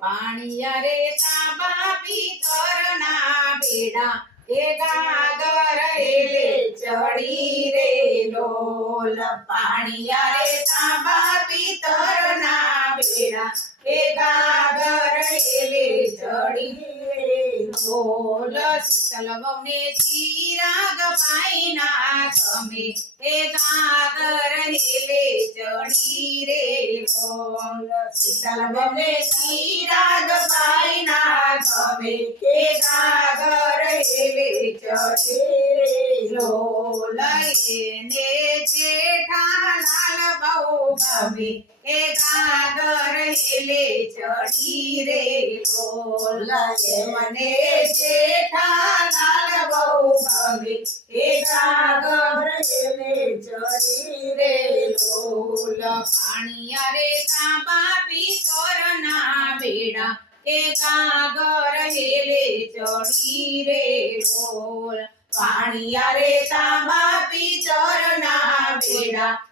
પાણીયા રે તાંબા પિત્તરના બેડા, એ ગાગર એલે ચડી રે લોલ પાણીયા રે તાંબા પિત્તરના બેડા, એ ગાગર એલે ચડી લોલ શીતલ વહુને ચિરાગ પાઈના ગમે એ ગાગર એલે ચડી રે બહુ ગમે એ ગાગર હેલે ચડી રે લોલ મને જેઠા લાલ બહુ ગમે એ ગાગર હેલે ચડી રે લોલ પાણીયા રે તાંબા પિત્તરના બેડા એ ગાગર હેલે ચડી રે લોલ પાણીયા રે તાંબા બેડા એ ગાગર હેલે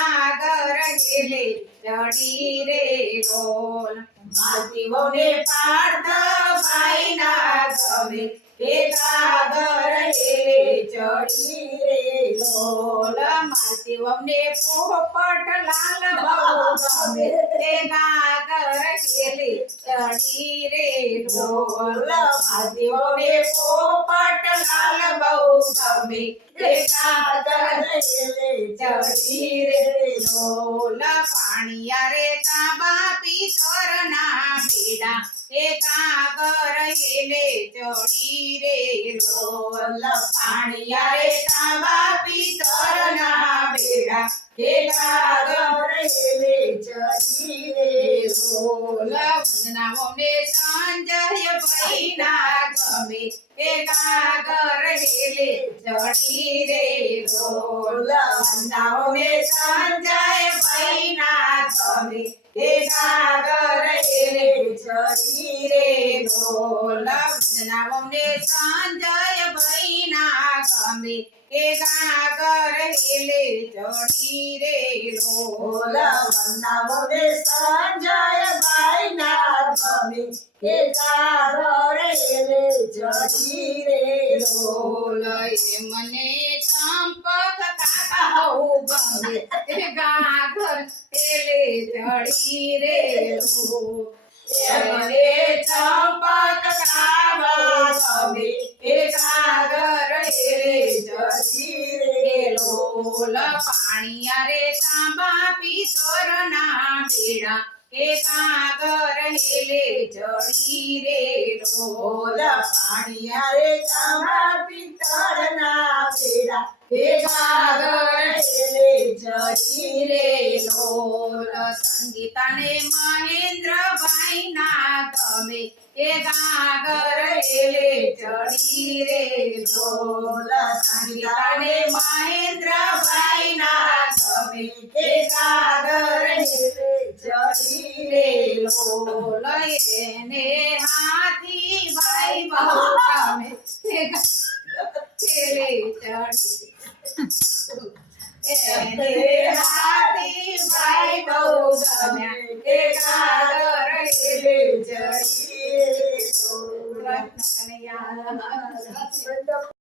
ચડી રે લોલ માલતી વહુને પાર્થ ભાઈના ગમે એ ગાગર હેલે ચડી રે લોલ માલતી વહુને પોપટ લાલ બહુ ગમે એ ગાગર હેલે ચડી રે લોલ માલતી વહુને પોપટ લાલ બહુ ગમે એ ગાગર હેલે ચડી રે લોલ પાણીયા રે તાંબા પિત્તરના બેડા એ ગાગર હેલે ચડી રે લોલ પાણીયા રે તાંબા પિત્તરના બેડા એ ગાગર હેલે ચડી રે લોલ વંદનાઓને સંજય ભાઈના ગમે એ ગાગર હેલે ચડી રે લોલ વંદનાઓને સંજય ભાઈના ગમે એ ગાગર હેલે ચડી રે લોલ વંદનાઓને સંજય ભાઈના ગમે એ ગાગર હેલે ચડી રે લોલ વંદનાઓને સંજય ચડી રે લોલ એ મને ચંપક કાકા હું ગમે એ ગાગર હેલે ચડી રે લોલ મને ચંપક કાકા ગમે એ ગાગર હેલે ચડી રે લોલ પાણીયા રે તાંબા પિત્તરના બેડા એ ગાગર હેલે ચડી રે લોલ પાણીયા રે તાંબા પિત્તરના બેડા એ ગાગર હેલે ચડી રે લોલ સંગીતાને મહેન્દ્રભાઈ ના ગમે એ ગાગર હેલે ચડી રે લોલ સંગીતાને મહેન્દ્રભાઈ ના ગમે એ ગાગર હેલે. ચડી રે લોલ એને હાથી ભાઈ બહુ ગમે એ હેલે ચડી એને હાથી ભાઈ બહુ ગમ્યા એ ગાગર હેલે ચડી રે લોલ કનૈયા